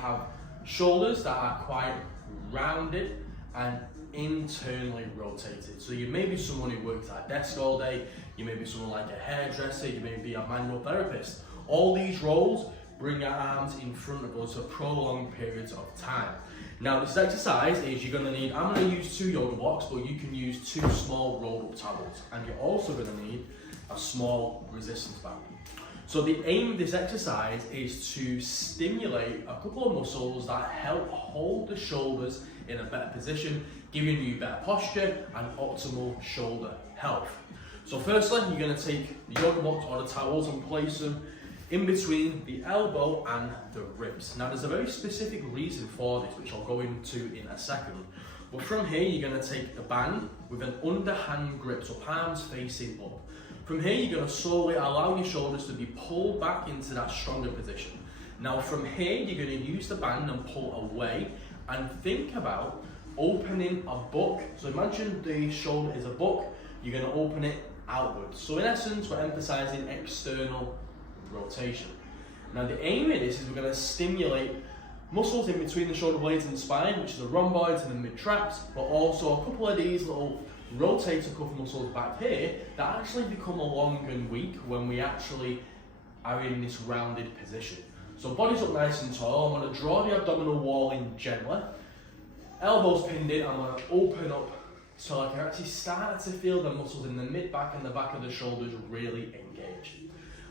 have shoulders that are quite rounded and internally rotated. So you may be someone who works at a desk all day, you may be someone like a hairdresser, you may be a manual therapist. All these roles bring our arms in front of us for prolonged periods of time. Now this exercise is you're going to need, I'm going to use 2 yoga blocks, but you can use 2 small rolled up towels, and you're also going to need a small resistance band. So the aim of this exercise is to stimulate a couple of muscles that help hold the shoulders in a better position, giving you better posture and optimal shoulder health. So firstly, you're going to take the yoga blocks or the towels and place them in between the elbow and the ribs. Now there's a very specific reason for this, which I'll go into in a second. But from here, you're going to take the band with an underhand grip, so palms facing up. From here, you're going to slowly allow your shoulders to be pulled back into that stronger position. Now from here, you're going to use the band and pull away and think about opening a book. So imagine the shoulder is a book, you're going to open it outwards. So in essence, we're emphasizing external rotation. Now the aim of this is we're going to stimulate muscles in between the shoulder blades and the spine, which is the rhomboids and the mid-traps, but also a couple of these little rotator cuff muscles back here that actually become long and weak when we actually are in this rounded position. So body's up nice and tall. I'm going to draw the abdominal wall in gently, elbows pinned in. I'm going to open up so I can actually start to feel the muscles in the mid-back and the back of the shoulders really engage.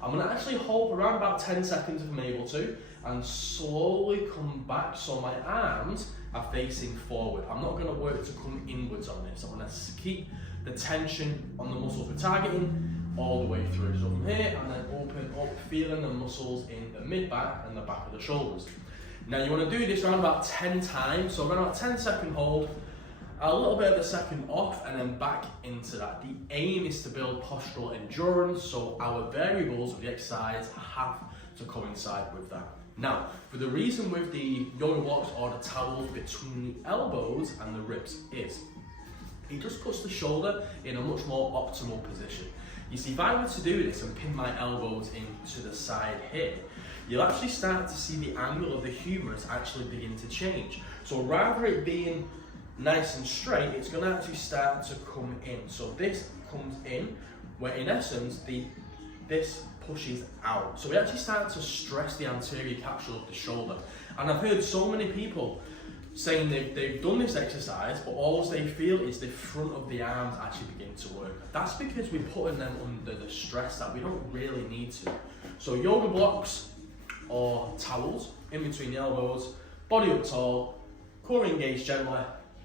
I'm going to actually hold for around about 10 seconds if I'm able to, and slowly come back so my arms are facing forward. I'm not going to work to come inwards on this. I'm going to keep the tension on the muscles we're targeting all the way through. So from here, and then open up, feeling the muscles in the mid-back and the back of the shoulders. Now you want to do this around about 10 times, so around about 10-second hold, a little bit of a second off, and then back into that. The aim is to build postural endurance, so our variables of the exercise have to coincide with that. Now, for the reason with the yoga blocks or the towels between the elbows and the ribs is, it just puts the shoulder in a much more optimal position. You see, if I were to do this and pin my elbows into the side here, you'll actually start to see the angle of the humerus actually begin to change. So rather it being nice and straight, it's going to actually start to come in. So this comes in, where in essence, this pushes out. So we actually start to stress the anterior capsule of the shoulder. And I've heard so many people saying they've done this exercise, but all they feel is the front of the arms actually begin to work. That's because we're putting them under the stress that we don't really need to. So yoga blocks or towels in between the elbows, body up tall, core engaged gently,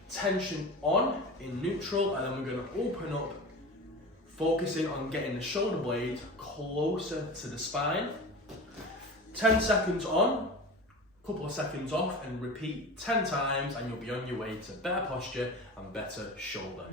tension on in neutral, and then we're going to open up, focusing on getting the shoulder blades closer to the spine. 10 seconds on, couple of seconds off, and repeat 10 times, and you'll be on your way to better posture and better shoulder.